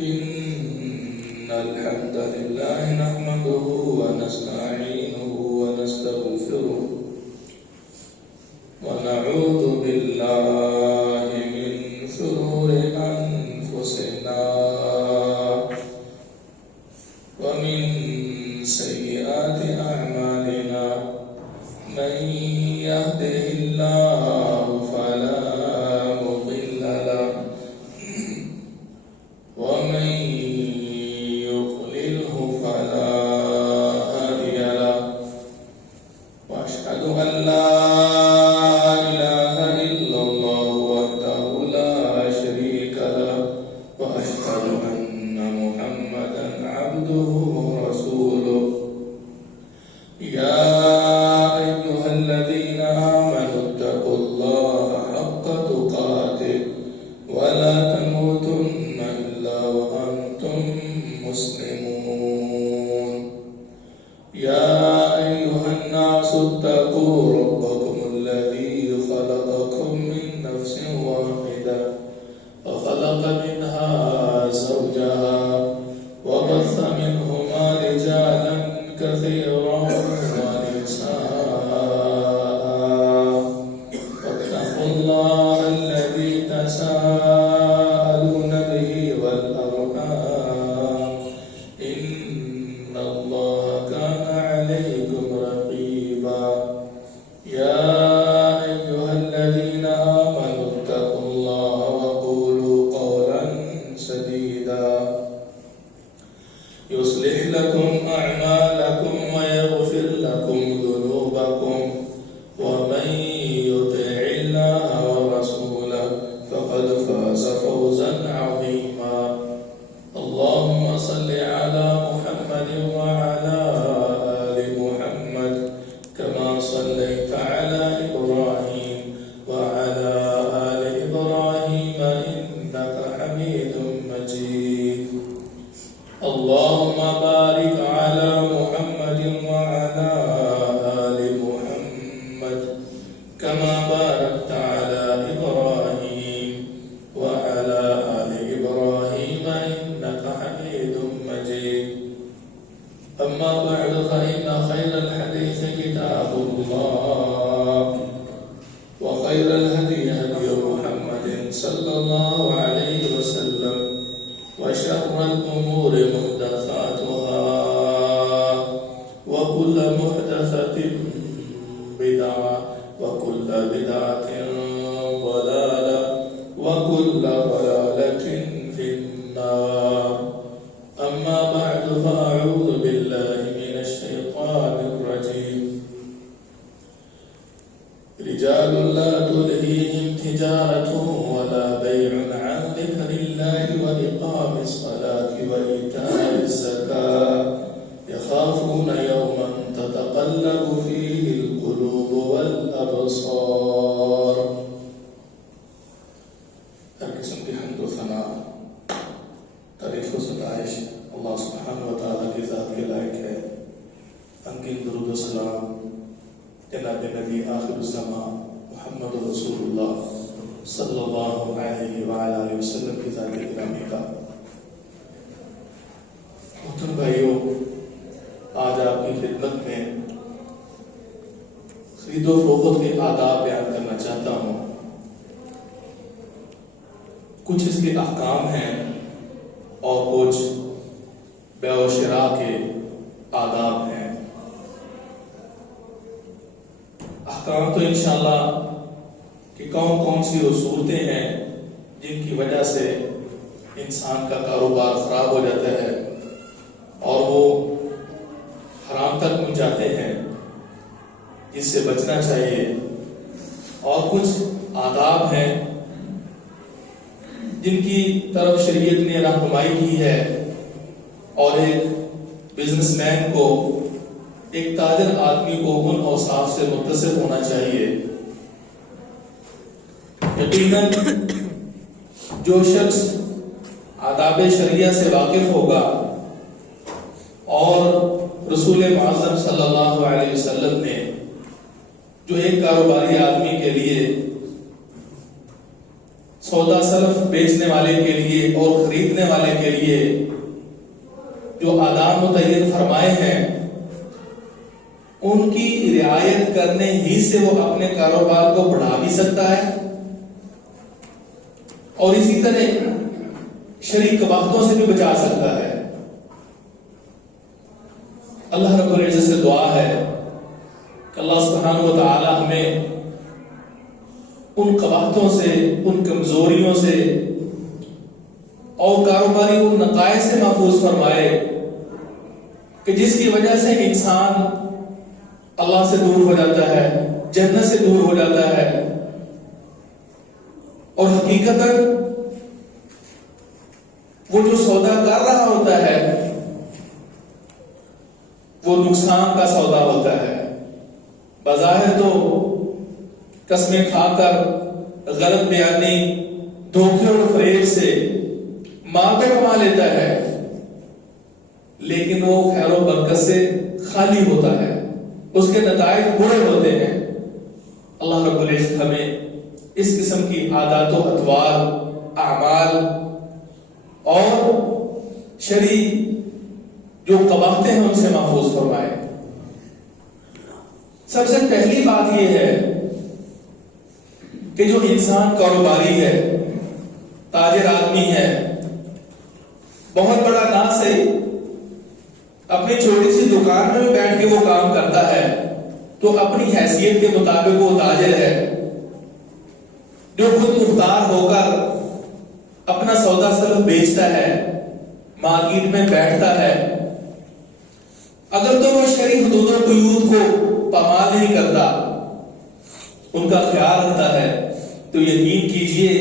إن الحمد لله نحمده ونستعينه ونستغفره ونعوذ بالله من شرور أنفسنا ومن سيئات أعمالنا من يهده الله فلا مضل له ومن يضلله فلا هادي له وأشهد أن لا إله إلا الله وحده لا شريك له وأشهد أن محمدا عبده ورسوله يا أيها الذين آمنوا اتقوا الله حق تقاته ولا تموتن إلا وأنتم مسلمون يا أيها الناس اتقوا ربكم الذي خلقكم من نفس واحدة وخلق منها زوجها وبث منهما رجالا كثيرا ونساء واتقوا الله الذي تساءلون به والأرحام إن الله كان عليكم رقيبا يا أيها الذين آمنوا اتقوا الله وقولوا قولا سديدا يصلح لكم أعمالكم ويغفر لكم ذنوبكم ومن يطع الله ورسوله فقد فاز فوزا عظيما اللهم صل على محمد أما بعد فإن خير الحديث كتاب الله وخير الهدي هدي محمد صلى الله عليه وسلم وشر الأمور محدثاتها وكل محدثة بدعة وكل بدعة ضلالة وكل ضلالة في النار. أما بعد فأعوذ بالله من الشيطان الرجيم. رجال لا تلهيهم تجارة ولا بيع عن ذكر الله وإقام الصلاة وإيتاء الزكاة يخافون يوما تتقلب فيه القلوب والأبصار. ہر قسم کی حمد و ثنا تعریف و ستائش اللہ سبحانہ و تعالیٰ کی ذات کے لائق ہے. انگین درود و سلام جناب نبی آخر الزمان محمد رسول اللہ صلی اللہ علیہ وآلہ وسلم کی ذات گرامی کا. محترم بھائیوں، آج آپ کی خدمت میں خرید و فروخت کے آداب بیان کرنا چاہتا ہوں. کچھ اس کے احکام ہیں اور کچھ بیع و شراء کے آداب ہیں. احکام تو انشاءاللہ کہ کون کون سی وہ صورتیں ہیں جن کی وجہ سے انسان کا کاروبار خراب ہو جاتا ہے اور وہ حرام تک پہنچ جاتے ہیں، جس سے بچنا چاہیے. اور کچھ آداب ہیں جن کی طرف شریعت نے رہنمائی کی ہے اور ایک بزنس مین کو، ایک تاجر آدمی کو ان اوصاف سے متصف ہونا چاہیے. یقیناً جو شخص آداب شریعہ سے واقف ہوگا اور رسول معظم صلی اللہ علیہ وسلم نے جو ایک کاروباری آدمی کے لیے، سودا صرف بیچنے والے کے لیے اور خریدنے والے کے لیے جو آداب متعین فرمائے ہیں، ان کی رعایت کرنے ہی سے وہ اپنے کاروبار کو بڑھا بھی سکتا ہے اور اسی طرح شرعی قباحتوں سے بھی بچا سکتا ہے. اللہ رب العزت سے دعا ہے کہ اللہ سبحانہ و تعالی ہمیں ان قباحتوں سے، ان کمزوریوں سے اور کاروباری ان نقائص سے محفوظ فرمائے کہ جس کی وجہ سے انسان اللہ سے دور ہو جاتا ہے، جنت سے دور ہو جاتا ہے اور حقیقتاً وہ جو سودا کر رہا ہوتا ہے وہ نقصان کا سودا ہوتا ہے. بظاہر تو قسمیں کھا کر، غلط بیانی، دھوکے اور فریب سے مال تو کما لیتا ہے، لیکن وہ خیر و برکت سے خالی ہوتا ہے، اس کے نتائج برے ہوتے ہیں. اللہ رب العزت ہمیں اس قسم کی عادات و اطوار، اعمال اور شرعی جو قباحتیں ہیں ان سے محفوظ فرمائے. سب سے پہلی بات یہ ہے کہ جو انسان کاروباری ہے، تاجر آدمی ہے، بہت بڑا نہ صحیح اپنی چھوٹی سی دکان میں بھی بیٹھ کے وہ کام کرتا ہے تو اپنی حیثیت کے مطابق وہ تاجر ہے جو خود مختار ہو کر اپنا سودا صرف بیچتا ہے، مارکیٹ میں بیٹھتا ہے. اگر تو وہ شرعی حدود و قیود کو پامال نہیں کرتا، ان کا خیال رکھتا ہے، تو یقین کیجئے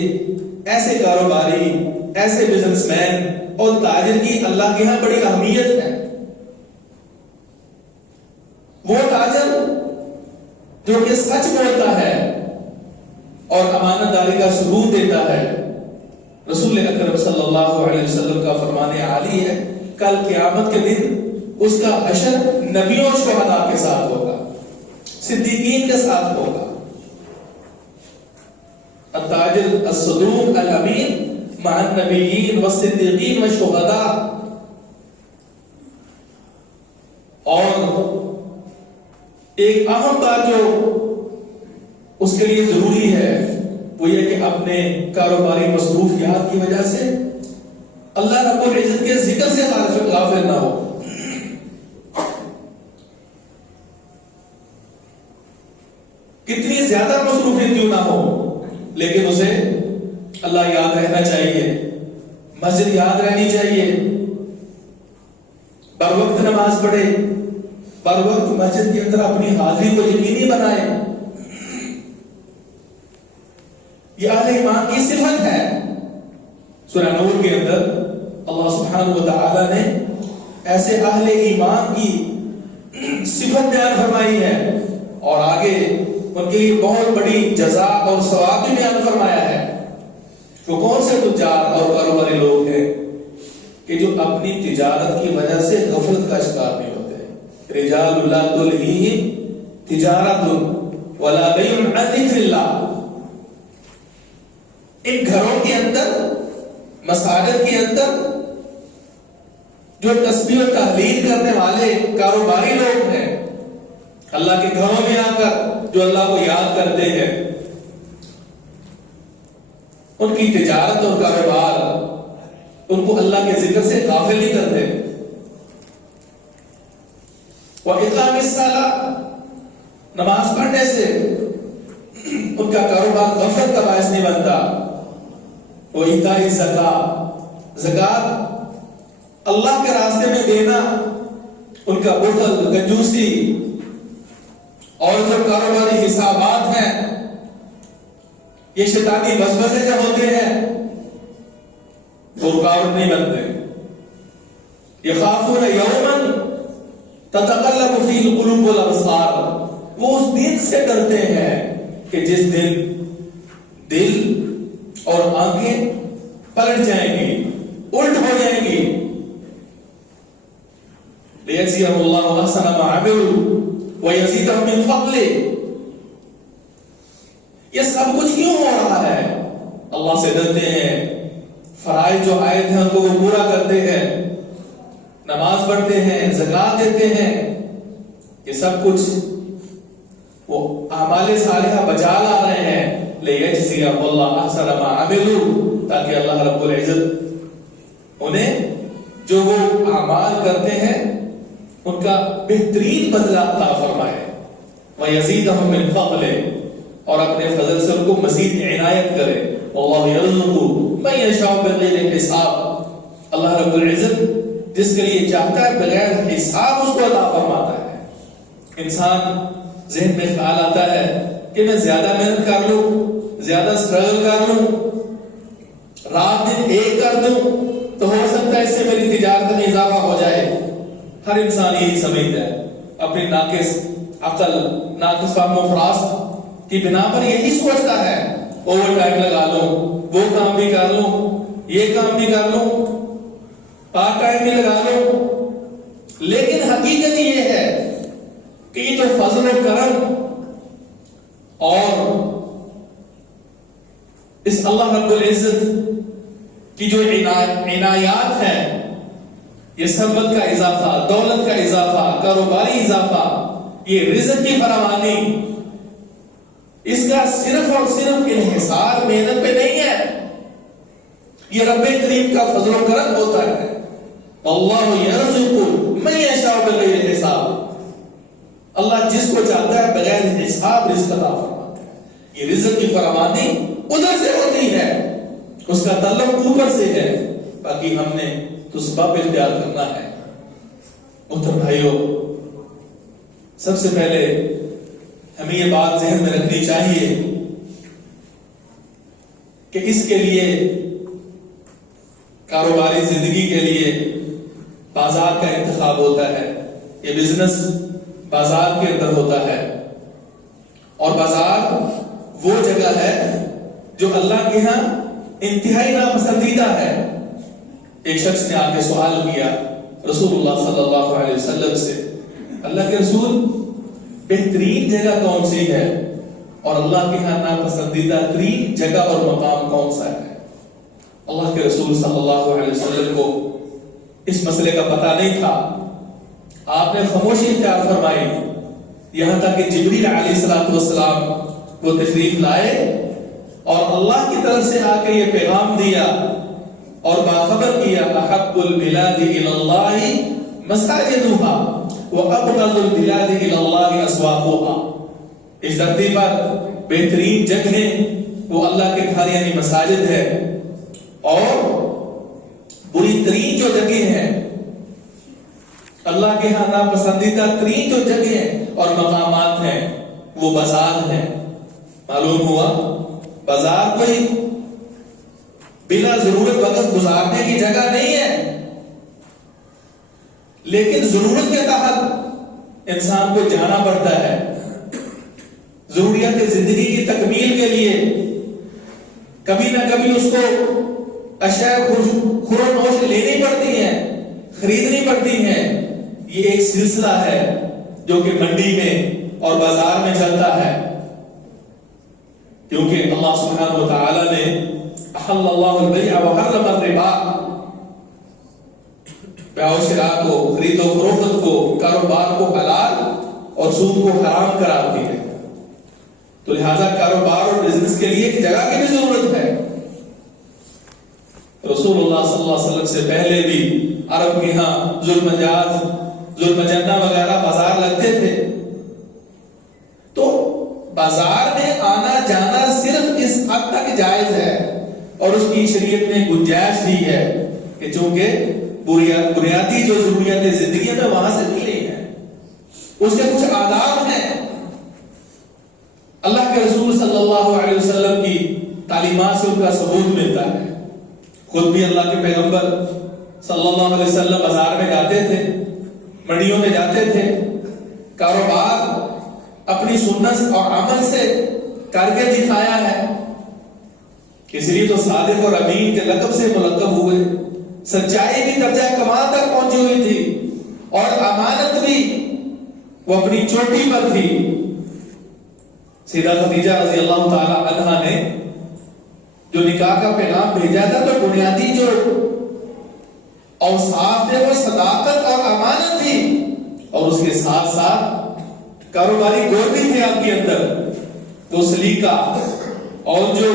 ایسے کاروباری، ایسے بزنس مین اور تاجر کی اللہ کے ہاں بڑی اہمیت ہے. وہ تاجر جو کہ سچ بولتا ہے اور امانت داری کا ثبوت دیتا ہے. رسول اکرم صلی اللہ علیہ وسلم کا فرمان عالی ہے، کل قیامت کے دن اس کا حشر نبیوں اور شہداء کے ساتھ ہوگا، صدیقین کے ساتھ ہوگا. التاجر الصدوق الامین مع النبیین والصدیقین والشہداء. اور ایک اہم بات جو اس کے لیے ضروری ہے وہ یہ کہ اپنے کاروباری مصروفیات کی وجہ سے اللہ رب العزت کے ذکر سے غافل نہ ہو. کتنی زیادہ مصروفیت کیوں نہ ہو لیکن اسے اللہ یاد رہنا چاہیے, مسجد یاد رہنی چاہیے, بر وقت نماز پڑھے, بر وقت مسجد کے اندر اپنی حاضری کو یقینی بنائے. یہ اہل ایمان کی صفت ہے. سورہ نور کے اندر اللہ سبحانہ و تعالی نے ایسے اہل ایمان کی صفت بیان فرمائی ہے اور آگے ان کے لیے بہت بڑی جزا اور ثواب بھی بیان فرمایا ہے. وہ کون سے تجار اور کاروباری لوگ ہیں کہ جو اپنی تجارت کی وجہ سے غفلت کا شکار نہیں ہوتے. رجال لا تلہیہم تجارت ولا بیع عن ذکر اللہ. ان گھروں کے اندر, مساجد کے اندر جو تسبیح و تحلیل کرنے والے کاروباری لوگ ہیں, اللہ کے گھروں میں آ کر جو اللہ کو یاد کرتے ہیں, ان کی تجارت اور کاروبار ان کو اللہ کے ذکر سے غافل نہیں کرتے. وَإِقَامِ الصَّلَاةِ, نماز پڑھنے سے ان کا کاروبار غفلت کا باعث نہیں بنتا. وَإِيتَاءِ الزَّكَاةِ, زکات اللہ کے راستے میں دینا ان کا بخل, کنجوسی اور جو کاروباری حسابات ہیں, یہ شیطانی وسوسے جو ہوتے ہیں وہ رکاوٹ نہیں بنتے. یخافون یوما تتقلب فیہ القلوب والابصار, وہ اس دن سے ڈرتے ہیں کہ جس دن دل اور آنکھیں پلٹ جائیں گی, الٹ ہو جائیں گی. لیجزیہم اللہ احسن ما عملوا ویزیدہم من فضلہ. یہ سب کچھ کیوں ہو رہا ہے؟ اللہ سے ڈرتے ہیں, فرائض جو آئے تھے ان کو وہ پورا کرتے ہیں, نماز پڑھتے ہیں, زکات دیتے ہیں. یہ سب کچھ وہ اعمال صالحہ بجا لا رہے ہیں. لیجزیہم اللہ احسن ما عملوا, تاکہ اللہ رب العزت انہیں جو وہ اعمال کرتے ہیں ان کا بہترین بدلہ عطا فرمائے. وَيَزِيدَهُم مِّن فَضْلِهِ, اور اپنے فضل سے ان کو مزید عنایت کرے. وَاللَّهُ يَرْزُقُ مَن يَشَاءُ بِغَيْرِ حِسَاب, اللہ رب العزت جس کے لیے چاہتا ہے بغیر حساب اس کو عطا فرماتا ہے. انسان ذہن میں خیال آتا ہے کہ میں زیادہ محنت کر لوں, زیادہ سٹرگل کر لوں, رات دن ایک کر دوں تو ہو سکتا ہے اس سے میری تجارت میں اضافہ ہو جائے. ہر انسان یہی سمجھتا ہے, اپنی ناقص عقل, ناقص فہم و فراست کی بنا پر یہی سوچتا ہے. اوور ٹائم لگا لوں, وہ کام بھی کر لوں, یہ کام بھی کر لوں, پارٹ ٹائم بھی لگا لوں. لیکن حقیقت یہ ہے کہ یہ جو فضل و کرم اور اس اللہ رب العزت کی جو عنایات ہیں, یہ ثروت کا اضافہ, دولت کا اضافہ, کاروباری اضافہ, یہ رزق کی فراوانی, اس کا صرف اور صرف انحصار محنت پہ نہیں ہے. یہ رب کریم کا فضل و کرم ہوتا ہے. اللہ یرزق من یشاء بغیر حساب, اللہ جس کو چاہتا ہے بغیر حساب رزق عطا فرماتا ہے. یہ رزق کی فراوانی ادھر سے ہوتی ہے, اس کا تعلق اوپر سے ہے, باقی ہم نے تو سبب اختیار کرنا ہے. محترم بھائیوں, سب سے پہلے ہمیں یہ بات ذہن میں رکھنی چاہیے کہ اس کے لیے, کاروباری زندگی کے لیے بازار کا انتخاب ہوتا ہے. یہ بزنس بازار کے اندر ہوتا ہے, اور بازار وہ جگہ ہے جو اللہ کے ہاں انتہائی ناپسندیدہ ہے. ایک شخص نے آ کے سوال کیا رسول اللہ صلی اللہ علیہ وسلم سے, اللہ کے رسول بہترین جگہ کون سی ہے اور اللہ کے ہاں ناپسندیدہ ترین جگہ اور مقام کون سا ہے؟ اللہ کے رسول صلی اللہ علیہ وسلم کو اس مسئلے کا پتہ نہیں تھا. آپ نے خاموشی اختیار فرمائی، یہاں تک کہ جبریل علیہ السلام وہ تشریف لائے اور اللہ کی طرف سے آ کے یہ پیغام دیا اور باخبر کیا احب البلاد الی اللہ مساجدها وابغض البلاد الی اللہ اسواقها۔ اس دھرتی پر بہترین جگہیں وہ اللہ کے گھر یعنی مساجد ہے، اور بری ترین جو جگہ ہیں اللہ کے ہاں ناپسندیدہ ترین جو جگہیں اور مقامات ہیں وہ بازار ہیں۔ معلوم ہوا بازار کوئی بلا ضرورت وقت گزارنے کی جگہ نہیں ہے، لیکن ضرورت کے تحت انسان کو جانا پڑتا ہے، ضروریات زندگی کی تکمیل کے لیے کبھی نہ کبھی اس کو اشیاء خورونوش لینی پڑتی ہیں، خریدنی پڑتی ہیں۔ یہ ایک سلسلہ ہے جو کہ منڈی میں اور بازار میں چلتا ہے، کیونکہ اللہ سبحانہ و تعالی نے احل اللہ البیع وحرم الربا، بیع و شراء کو، خرید و فروخت کو، کاروبار کو حلال اور سود کو حرام قرار دی ہے۔ تو لہذا کاروبار اور بزنس کے لیے ایک جگہ کی بھی ضرورت ہے۔ رسول اللہ صلی اللہ علیہ وسلم سے پہلے بھی عرب کے ہاں ذوالمجنہ وغیرہ بازار لگتے تھے، تو بازار میں آنا جانا صرف اس حد تک جائز ہے اور اس کی شریعت میں گنجائش بھی ہے کہ چونکہ بنیادی جو ضروریات زندگی میں وہاں سے ملی ہیں، اس کے کچھ آداب ہیں۔ اللہ کے رسول صلی اللہ علیہ وسلم کی تعلیمات سے ان کا ثبوت ملتا ہے۔ خود بھی اللہ کے پیغمبر صلی اللہ علیہ وسلم بازار میں جاتے تھے، منڈیوں میں جاتے تھے، کاروبار اپنی سنت اور عمل سے کر کے دکھایا ہے، اس لیے تو صادق اور امین کے لقب سے ملقب ہوئے۔ سچائی کی درجہ کمال تک پہنچی ہوئی تھی اور امانت بھی وہ اپنی چوٹی پر تھی۔ سیدہ خدیجہ رضی اللہ تعالی عنہا نے جو نکاح کا پیغام بھیجا تھا تو بنیادی جو اوصاف تھے وہ صداقت اور امانت تھی، اور اس کے ساتھ ساتھ کاروباری گور بھی تھے آپ کے اندر، تو سلیقہ اور جو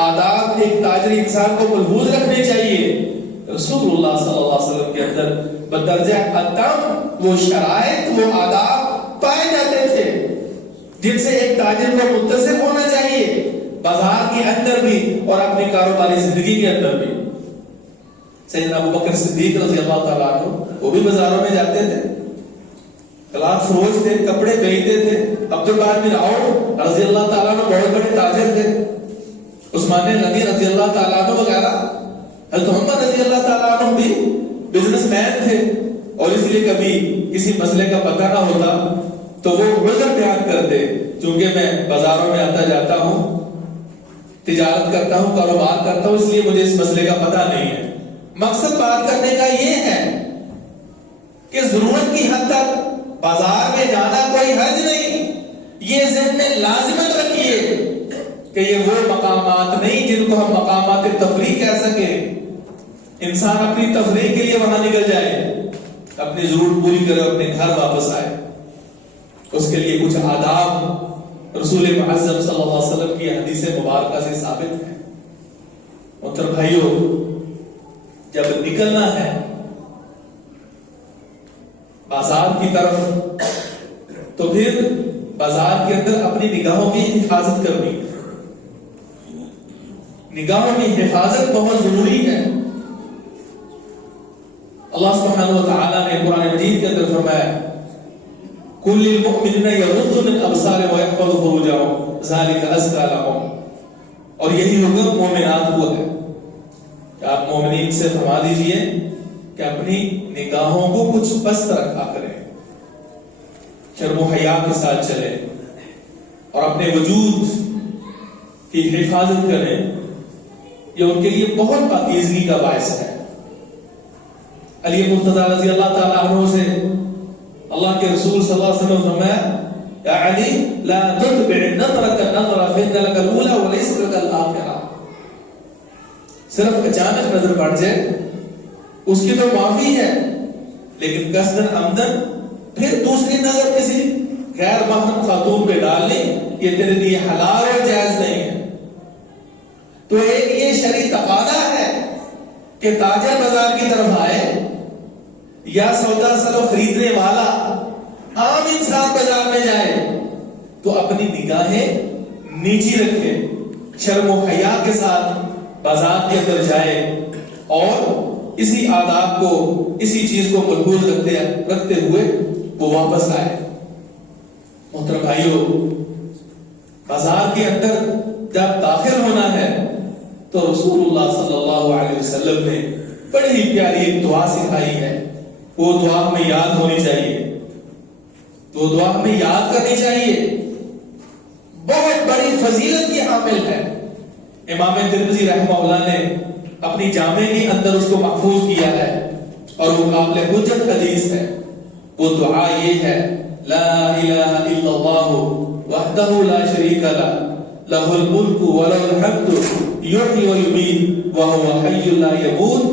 آداب ایک تاجر انسان کو ملحوظ رکھنے چاہیے، رسول اللہ صلی اللہ علیہ وسلم کے اندر بدرجہ اتم وہ شرائط وہ آداب پائے جاتے تھے جن سے ایک تاجر کو متصف ہونا چاہیے، بازار کے اندر بھی اور اپنی کاروباری زندگی کے اندر بھی۔ سیدنا ابوبکر صدیق رضی اللہ تعالیٰ عنہ وہ بھی بازاروں میں جاتے تھے، کلاتھ فروش تھے، کپڑے بیچتے تھے۔ عبداللہ بن عوف رضی اللہ تعالیٰ عنہ بہت بڑے تاجر تھے، عثمان غنی رضی اللہ تعالیٰ عنہ وغیرہ، حضرت محمد رضی اللہ تعالیٰ عنہ بھی بزنس مین تھے، اور اس لیے کبھی کسی مسئلے کا پتہ نہ ہوتا تو وہ عذر بیان کرتے، چونکہ میں بازاروں میں آتا جاتا ہوں، تجارت کرتا ہوں، کاروبار کرتا ہوں، اس لیے مجھے اس مسئلے کا پتہ نہیں ہے۔ مقصد بات کرنے کا یہ ہے کہ ضرورت کی حد تک بازار میں جانا کوئی حرج نہیں، یہ ذہن میں لازمت رکھیے کہ یہ وہ مقامات نہیں جن کو ہم مقامات تفریح کہہ سکیں۔ انسان اپنی تفریح کے لیے وہاں نکل جائے، اپنی ضرورت پوری کرے، اپنے گھر واپس آئے، اس کے لیے کچھ آداب رسول معظم صلی اللہ علیہ وسلم کی حدیث مبارکہ سے ثابت ہے۔ محترم بھائیوں، جب نکلنا ہے بازار کی طرف تو پھر بازار کے اندر اپنی نگاہوں کی حفاظت کرنی ہے۔ نگاہوں کی حفاظت بہت ضروری ہے۔ اللہ سبحانہ و تعالیٰ نے قرآن مجید کے اندر فرمایا کل المؤمنین یغضوا من ابصارہم ویحفظوا فروجہم ذلک ازکی لہم، اور یہی حکم مومنات کو ہے کہ آپ مومنین سے فرما دیجئے کہ اپنی نگاہوں کو کچھ پست رکھا کریں، شرم و حیا کے ساتھ چلیں اور اپنے وجود کی حفاظت کریں، یہ ان کے لیے بہت پاکیزگی کا باعث ہے۔ علی مرتضیٰ رضی اللہ تعالیٰ عنہ سے اللہ کے رسول صلی اللہ علیہ وسلم فرمایا یا علی لا تتبع نظرك النظرة فإن لك الأولى وليس لك الآخرة، صرف اچانک نظر پڑ جائے اس کی تو معافی ہے، لیکن قصدن عمدن پھر دوسری نظر کسی غیر محرم خاتون پہ ڈالنی یہ تیرے لیے حلال اور جائز نہیں ہے. تو ایک یہ شرعی تقاضا ہے کہ تاجر بازار کی طرف آئے یا سودا سلو خریدنے والا عام انسان بازار میں جائے تو اپنی نگاہیں نیچی رکھے, شرم و حیا کے ساتھ بازار کے اندر جائے اور اسی آداب کو, اسی چیز کو ملحوظ رکھتے ہوئے وہ واپس آئے. محترم بھائیو, بازار کے اندر جب داخل ہونا ہے تو رسول اللہ صلی اللہ علیہ وسلم نے بڑی ہی پیاری ایک دعا سکھائی ہے. وہ دعا ہمیں یاد ہونی چاہیے, وہ دعا ہمیں یاد کرنی چاہیے, بہت بڑی فضیلت کی حامل ہے. امام ترمذی رحمہ اللہ نے اپنی جامع کے اندر اس کو محفوظ کیا ہے اور وہ قابل حجت حدیث ہے. وہ دعا یہ ہے, لا الہ الا اللہ وحدہ لا شریک لہ لہ الملک وله الحمد یحیی و یمیت وهو حی لا یموت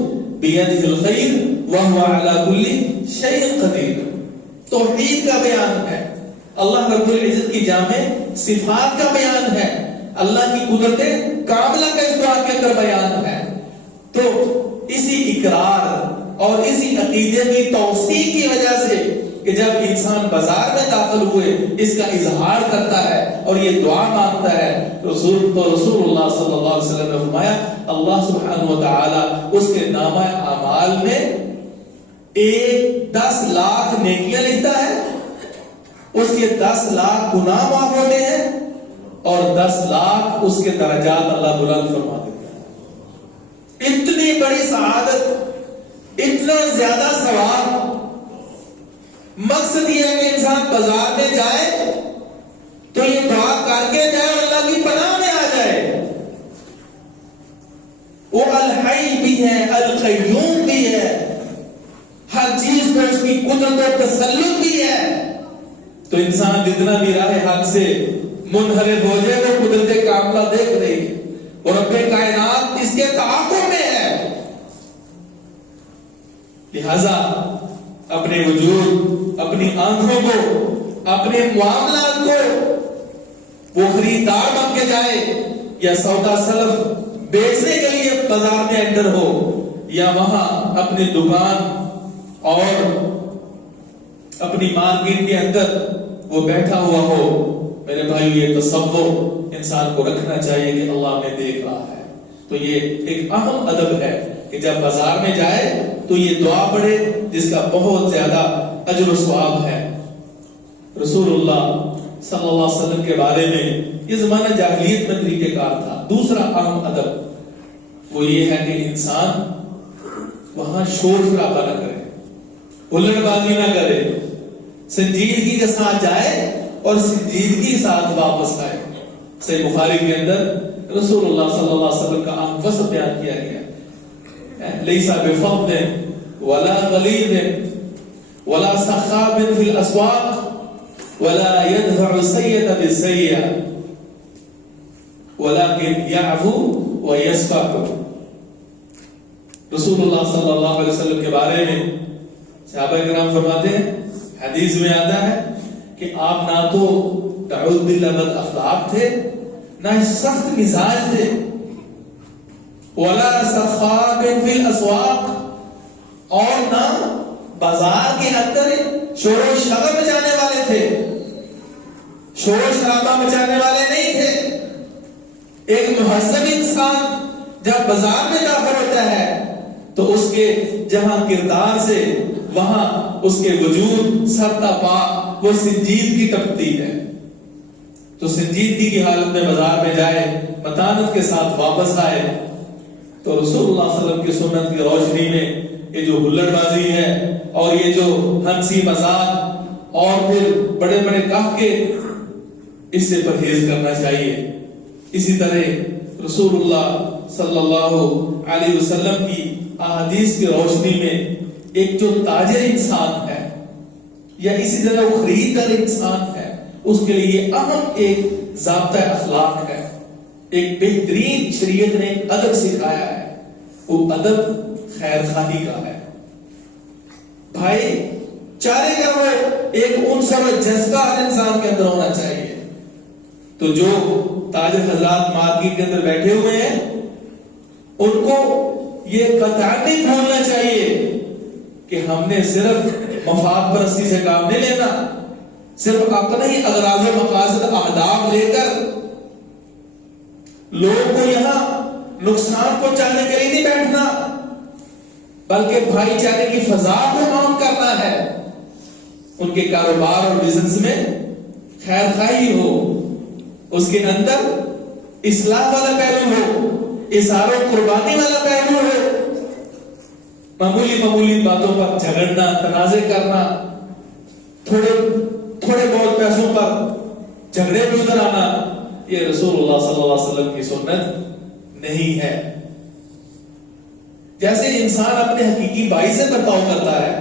بیدہ الخیر وهو علی کل شیء قدیر. توحید کا بیان ہے, اللہ رب العزت کی جامع صفات کا بیان ہے, اللہ کی قدرت کاملہ کا اس دعا کے اندر بیان ہے. تو اسی اقرار اور اسی عقیدے کی توثیق کی وجہ سے کہ جب انسان بازار میں داخل ہوئے اس کا اظہار کرتا ہے اور یہ دعا مانگتا ہے تو رسول اللہ صلی اللہ علیہ وسلم نے فرمایا اللہ سبحانہ و تعالی اس کے نامہ اعمال میں 10 لاکھ نیکیاں لکھتا ہے, اس کے 10 لاکھ گناہ معاف ہوتے ہیں اور 10 لاکھ اس کے درجات اللہ بلند فرما دیتا ہے. اتنی بڑی سعادت, اتنا زیادہ ثواب. مقصد یہ ہے کہ انسان بازار میں جائے تو یہ دعا کر کے جائے اور اللہ کی پناہ میں آ جائے. وہ الحی بھی ہے, القیوم بھی ہے, ہر چیز پر اس کی قدرت و تسلط بھی ہے. تو انسان جتنا بھی راہ حق سے منحرف ہو جائے وہ قدرت کاملہ دیکھ رہی ہے اور رب کائنات اس کے تعاقب میں ہے. لہذا اپنے وجود, اپنی آنکھوں کو, اپنے معاملات کو وہ خریدار بن کے جائے یا سودا سلف بیچنے کے لیے بازار میں انٹر ہو یا وہاں اپنی دکان اور اپنی مارکیٹ کے اندر وہ بیٹھا ہوا ہو, میرے بھائیو یہ تصور انسان کو رکھنا چاہیے کہ اللہ میں دیکھ رہا ہے. تو یہ ایک اہم ادب ہے کہ جب بازار میں جائے تو یہ دعا پڑھے جس کا بہت زیادہ اجر و ثواب ہے. رسول اللہ صلی اللہ علیہ وسلم کے بارے میں یہ زمانہ جاہلیت میں طریقہ کار تھا. دوسرا اہم ادب وہ یہ ہے کہ انسان وہاں شور شرابہ نہ کرے, ہلڑ بازی نہ کرے, سنجیدگی کے ساتھ جائے اور سنجیدگی کے ساتھ واپس آئے. صحیح بخاری کے اندر رسول اللہ صلی اللہ علیہ وسلم کا اہم وصف بیان کیا گیا, لیسا بفضل ولا غلیظ ولا سخاب فی الاسواق ولا يدفع السیئة بالسیئة ولكن يعفو ويصفح. رسول اللہ صلی اللہ علیہ وسلم کے بارے میں صحابہ کرام فرماتے ہیں, حدیث میں آتا ہے کہ آپ نہ تو تعوذ باللہ بد اخلاق تھے, نہ سخت مزاج تھے, ولا سخاب فی الاسواق, اور نہ بازار کے اندر شور و شرابہ مچانے والے تھے, شور و شرابہ مچانے والے نہیں تھے. ایک مہذب انسان جب بازار میں داخل ہوتا ہے تو اس کے جہاں کردار سے وہاں اس کے وجود سر تا پا وہ سنجیدگی ٹپکتی ہے. تو سنجیدگی کی حالت میں بازار میں جائے, متانت کے ساتھ واپس آئے. تو رسول اللہ صلی اللہ علیہ وسلم کی سنت کی روشنی میں یہ جو ہلڑ بازی ہے اور یہ جو ہنسی مذاق اور پھر بڑے بڑے قحقے, اس سے پرہیز کرنا چاہیے. اسی طرح رسول اللہ صلی اللہ علیہ وسلم کی احادیث کی روشنی میں ایک جو تاجر انسان ہے یا اسی طرح وہ خریدار انسان ہے, اس کے لیے اہم ایک ضابطہ اخلاق ہے, ایک بہترین شریعت نے ایک ادب سکھایا ہے. وہ ادب خیر خواہی کا ہے. بھائی چارے کا وہ ایک عنصر و جذبہ ہر انسان کے اندر ہونا چاہیے. تو جو تاجر حضرات مارکیٹ کے اندر بیٹھے ہوئے ہیں ان کو یہ قطعاً نہیں بھولنا چاہیے کہ ہم نے صرف مفاد پرستی سے کام نہیں لینا، صرف اپنے ہی اغراض و مقاصد اہداف لے کر لوگوں کو یہاں نقصان پہنچانے کے لیے نہیں بیٹھنا، بلکہ بھائی چارے کی فضا کو عام کرنا ہے. ان کے کاروبار اور بزنس میں خیر خواہی ہو، اس کے اندر اصلاح والا پہلو ہو، اظہار و قربانی والا پہلو ہو. معمولی باتوں پر جھگڑنا، تنازع کرنا، تھوڑے بہت پیسوں پر جھگڑے گزر آنا، یہ رسول اللہ صلی اللہ علیہ وسلم کی سنت نہیں ہے. جیسے انسان اپنے حقیقی بھائی سے برتاؤ کرتا ہے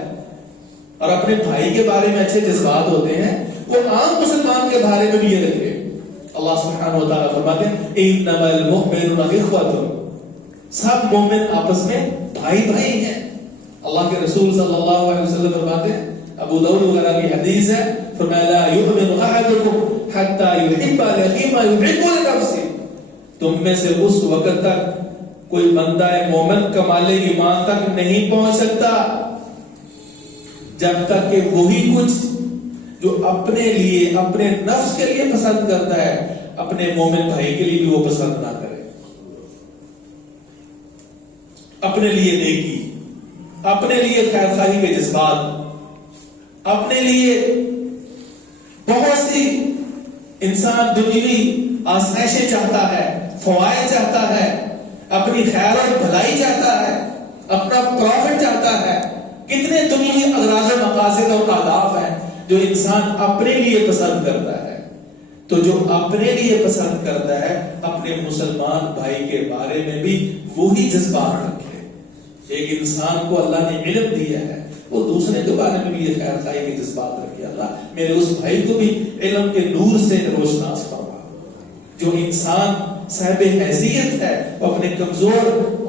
اور اپنے بھائی کے بارے میں اچھے جذبات ہوتے ہیں، وہ عام مسلمان کے بارے میں بھی یہ رکھے. اللہ سبحانہ و تعالیٰ فرماتے ہیں انما المؤمنون اخوۃ، سب مومن آپس میں بھائی بھائی ہیں. اللہ کے رسول صلی اللہ علیہ وسلم فرماتے ہیں، ابو داؤد وغیرہ کی حدیث ہے، فرمایا لا یؤمن احدکم حتی یحب لاخیہ ما یحب لنفسہ. تم میں سے اس وقت تک کوئی بندہ مومن کمال ایمان تک نہیں پہنچ سکتا جب تک کہ وہی کچھ جو اپنے لیے، اپنے نفس کے لیے پسند کرتا ہے، اپنے مومن بھائی کے لیے بھی وہ پسند نہ کرے. اپنے لیے نیکی، اپنے لیے خیر خواہی کے جذبات، اپنے لیے بہت سی انسان دنیوی آسائشیں چاہتا ہے، فوائد چاہتا ہے، اپنی خیر اور بھلائی چاہتا ہے، اپنا پروفٹ چاہتا ہے. کتنے دنیوی اغراض و مقاصد اور اہداف ہیں جو انسان اپنے لیے پسند کرتا ہے. تو جو اپنے لیے پسند کرتا ہے اپنے مسلمان بھائی کے بارے میں بھی وہی جذبات رکھے. ایک انسان کو اللہ نے علم دیا ہے، وہ دوسرے کے بارے میں بھی یہ خیر خواہی کے جذبات رکھے. اللہ میرے اس بھائی کو بھی علم کے نور سے روشناس فرما. جو انسان صاحب حیثیت ہے وہ اپنے کمزور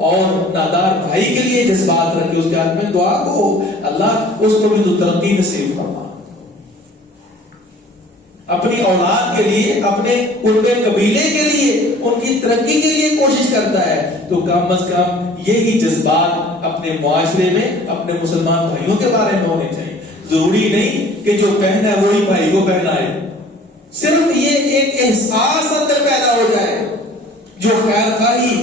اور نادار بھائی کے لیے جذبات رکھے، اس کے ہاتھ میں دعا کو اللہ اس کو بھی تو ترقی نصیب فرما. اپنی اولاد کے لیے، اپنے پورے قبیلے کے لیے، ان کی ترقی کے لیے کوشش کرتا ہے، تو کم از کم یہی جذبات اپنے معاشرے میں اپنے مسلمان بھائیوں کے بارے میں ہونے چاہیے. ضروری نہیں کہ جو پہنا ہے وہی بھائی کو پہنائے، صرف یہ ایک احساس اندر پیدا ہو جائے جو خیر خواہی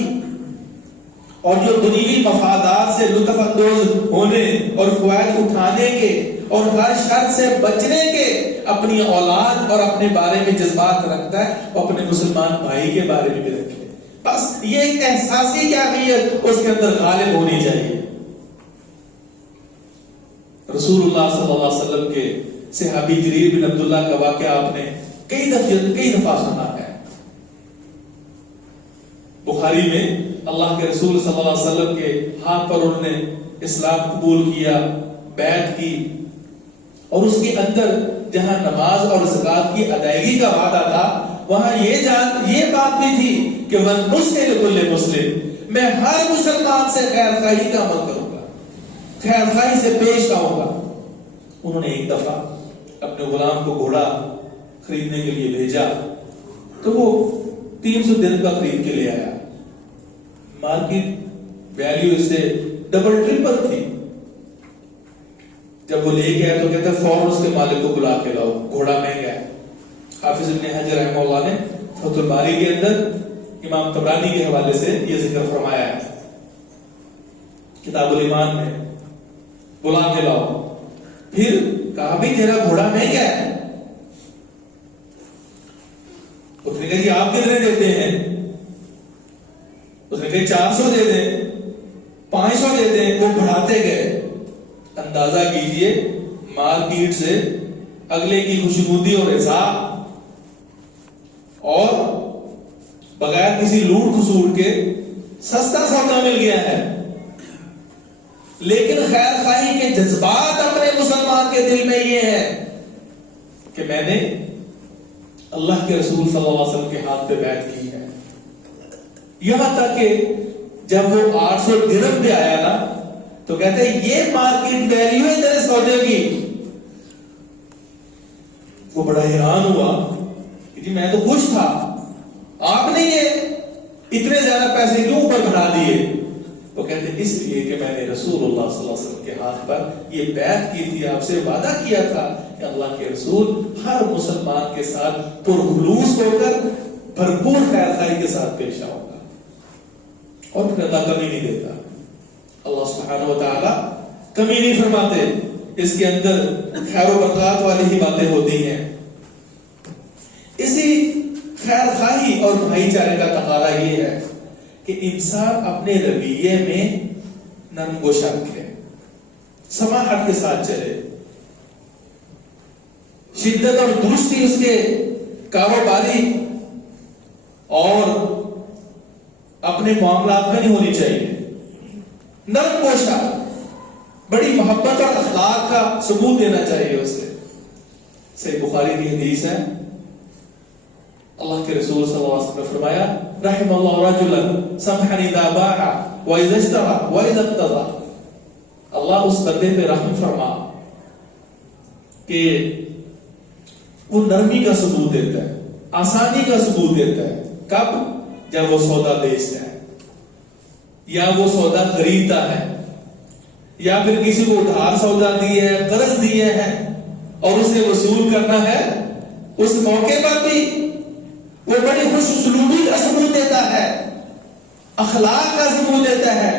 اور جو دنیوی مفادات سے لطف اندوز ہونے اور فوائد اٹھانے کے اور ہر شر سے بچنے کے اپنی اولاد اور اپنے بارے میں جذبات رکھتا ہے، وہ اپنے مسلمان بھائی کے بارے میں بھی رکھے. بس یہ ایک احساسی کیفیت اس کے اندر غالب ہونی چاہیے. رسول اللہ صلی اللہ علیہ وسلم کے صحابی جریر بن عبداللہ کا واقعہ آپ نے کئی دفعہ سنا ہے. بخاری میں اللہ کے رسول صلی اللہ علیہ وسلم کے ہاتھ پر انہوں نے اسلام قبول کیا، بیعت کی، اور اس کے اندر جہاں نماز اور زکات کی ادائیگی کا وعدہ تھا وہاں یہ بات بھی تھی کہ وَالنُّصْحِ لِكُلِّ مُسْلِمٍ، میں ہر مسلمان سے خیر خواہی کا عمل کروں گا، خیر خواہی سے پیش آؤں گا. انہوں نے ایک دفعہ اپنے غلام کو گھوڑا خریدنے کے لیے بھیجا تو وہ 300 دن کا خرید کے لے آیا. مارکیٹ ویلیو اس سے ڈبل ٹرپل تھی. جب وہ لے گیا تو کہتے ہیں فوراً اس کے مالک کو بلا کے لاؤ، گھوڑا مہنگا ہے. حافظ ابن حجر رحمہ اللہ نے فتح الباری کے اندر امام طبرانی کے حوالے سے یہ ذکر فرمایا ہے کتاب الایمان میں. بلا کے لاؤ. پھر کہا بھی تیرا گھوڑا مہنگا ہے. اس نے کہا جی آپ کتنے دیتے ہیں؟ اس نے کہا 400 دے دیں، 500 دے دیں. وہ بڑھاتے گئے. اندازہ کیجئے مارکیٹ سے اگلے کی خوشنودی اور حساب اور بغیر کسی لوٹ کھسوٹ کے سستا سودا مل گیا ہے. لیکن خیر خواہی کے جذبات اپنے مسلمان کے دل میں یہ ہے کہ میں نے اللہ کے رسول صلی اللہ علیہ وسلم کے ہاتھ پہ بیعت کی ہے. یہاں تک کہ جب وہ 800 درہم پہ آیا نا تو کہتے ہیں یہ مارکیٹ ویلیو ہے تیرے سودے کی. وہ بڑا حیران ہوا کہ جی میں تو خوش تھا, آپ نے یہ اتنے زیادہ پیسے کیوں اوپر بڑھا دیے؟ تو کہتے ہیں اس لیے کہ میں نے رسول اللہ صلی اللہ علیہ وسلم کے ہاتھ پر یہ بیعت کی تھی, آپ سے وعدہ کیا تھا کہ اللہ کے رسول ہر مسلمان کے ساتھ پرخلوص ہو کر بھرپور خیر خواہی کے ساتھ پیش آؤں گا, اور پھر اللہ کمی نہیں دیتا. اللہ سبحانہ و تعالی کمی نہیں فرماتے, اس کے اندر خیر و برکات والی ہی باتیں ہوتی ہیں. اسی خیر خواہی اور بھائی چارے کا تقاضا یہ ہے کہ انسان اپنے رویے میں نرم گوش رکھے, سماحت کے ساتھ چلے, شدت اور درستی اس کے کاروباری اور اپنے معاملات میں نہیں ہونی چاہیے. نرم گوشہ, بڑی محبت اور اخلاق کا ثبوت دینا چاہیے اسے. صحیح بخاری کی حدیث ہے, اللہ کے رسول صلی اللہ علیہ وسلم نے فرمایا رحم اللہ رجلا سمحا اذا باع واذا اشترى واذا اقتضى. اللہ اس بندے پہ رحم فرما کہ وہ نرمی کا ثبوت دیتا ہے, آسانی کا ثبوت دیتا ہے. کب؟ جب وہ سودا بیچتا ہے, یا وہ سودا خریدتا ہے, یا پھر کسی کو ادھار سودا دی ہے, قرض دیے ہیں اور اسے وصول کرنا ہے, اس موقع پر بھی وہ بڑی خوش اسلوبی کا ثبوت دیتا ہے, اخلاق کا ثبوت دیتا ہے,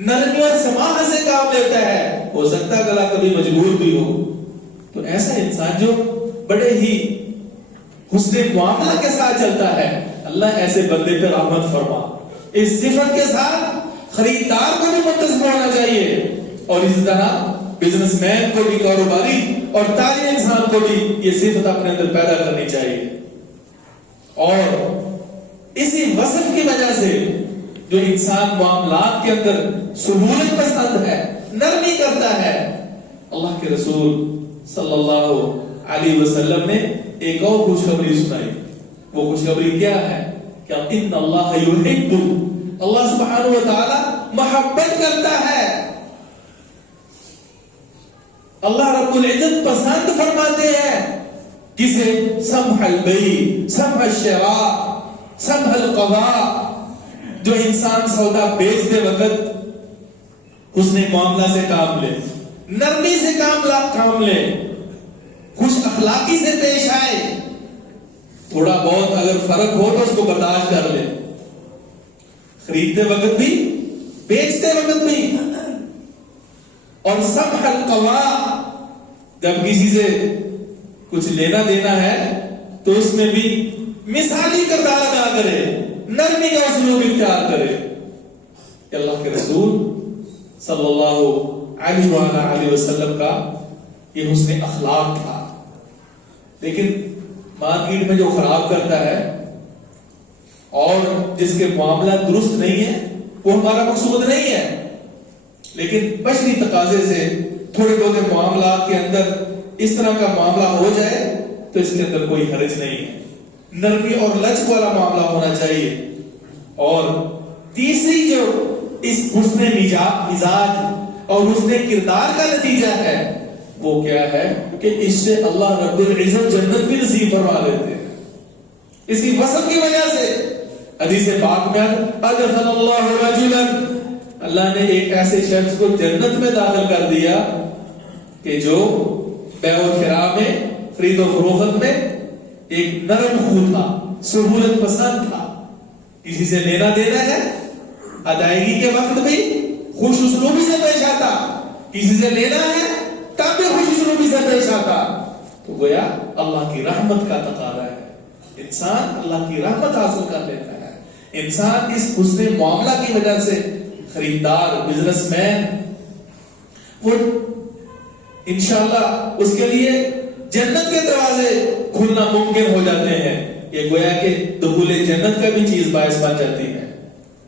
نرمی اور سماحت سے کام لیتا ہے. ہو سکتا ہے گلا کبھی مجبور بھی ہو, تو ایسا انسان جو بڑے ہی حسن معاملہ کے ساتھ چلتا ہے, اللہ ایسے بندے پہ رحمت فرما. اس صفت کے ساتھ خریدار کو بھی متصف ہونا چاہیے, اور اسی طرح بزنس مین کو بھی, کاروباری اور تاجر انسان کو بھی یہ صفت اپنے اندر پیدا کرنی چاہیے. اور اسی وصف کی وجہ سے جو انسان معاملات کے اندر سہولت پسند ہے, نرمی کرتا ہے, اللہ کے رسول صلی اللہ علیہ وسلم نے ایک اور خوشخبری سنائی. وہ خوشخبری کیا ہے کہ ان اللہ یحب, اللہ سبحانہ و تعالی محبت کرتا ہے, اللہ رب العزت پسند فرماتے ہیں کسے؟ سمح البیع, سمح الشراء, سمح القضاء. جو انسان سودا بیچتے وقت حسن معاملہ سے کام لے, نرمی سے کام لے, خوش اخلاقی سے پیش آئے, تھوڑا بہت اگر فرق ہو تو اس کو برداشت کر لے, خریدتے وقت بھی بیچتے وقت بھی. اور سمح القضاء, جب کسی سے کچھ لینا دینا ہے تو اس میں بھی مثالی کردار ادا کرے, نرمی کا اسلوب اختیار کرے. کہ اللہ کے رسول صلی اللہ علیہ وسلم کا یہ حسن اخلاق تھا. لیکن مارکیٹ میں جو خراب کرتا ہے اور جس کے معاملہ درست نہیں ہے وہ ہمارا مقصود نہیں ہے, لیکن بشری تقاضے سے تھوڑے بہت معاملات کے اندر اس طرح کا معاملہ ہو جائے تو اس کے اندر کوئی حرج نہیں ہے. نرمی اور لچک والا معاملہ ہونا چاہیے. اور تیسری جو اس حسن مزاج اور حسن کردار کا نتیجہ ہے وہ کیا ہے کہ اس سے اللہ رب العزت جنت بھی نصیب فرما دیتے ہیں. اسی وصف کی وجہ سے حدیث پاک میں ادخل اللہ رجلا, اللہ نے ایک ایسے شخص کو جنت میں داخل کر دیا کہ جو بیع و شراء میں, خرید و فروخت میں ایک نرم خو تھا, سہولت پسند تھا. کسی سے لینا دینا ہے, ادائیگی کے وقت بھی خوش اسلوبی سے پیش آتا, کسی سے لینا ہے تب بھی خوش اسلوبی سے پیش آتا. تو گویا اللہ کی رحمت کا تقاضا ہے, انسان اللہ کی رحمت حاصل کر لیتا ہے. انسان اس حسن معاملہ کی وجہ سے خریدار, بزنس مین, وہ انشاءاللہ اس کے لیے جنت کے دروازے کھلنا ممکن ہو جاتے ہیں. یہ گویا کہ دخول جنت کا بھی چیز باعث بن جاتی ہے.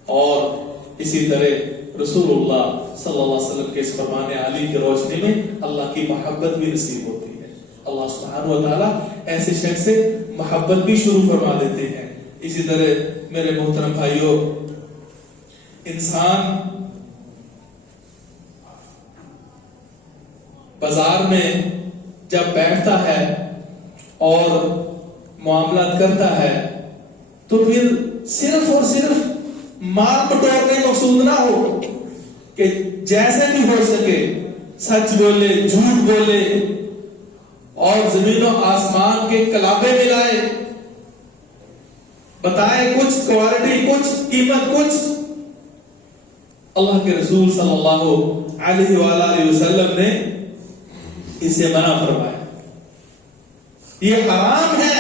اور اسی طرح رسول اللہ صلی اللہ علیہ وسلم کے اس فرمان علی کی روشنی میں اللہ کی محبت بھی نصیب ہوتی ہے. اللہ سبحانہ و تعالیٰ ایسے شخص سے محبت بھی شروع فرما دیتے ہیں. اسی طرح میرے محترم بھائیوں, انسان بازار میں جب بیٹھتا ہے اور معاملات کرتا ہے تو پھر صرف اور صرف مال بٹورنے مقصود نہ ہو کہ جیسے بھی ہو سکے سچ بولے، جھوٹ بولے اور زمین و آسمان کے کلابے ملائے، بتائے کچھ، کوالٹی کچھ، قیمت کچھ۔ اللہ کے رسول صلی اللہ علیہ وآلہ وسلم نے اسے منع فرمایا، یہ حرام ہے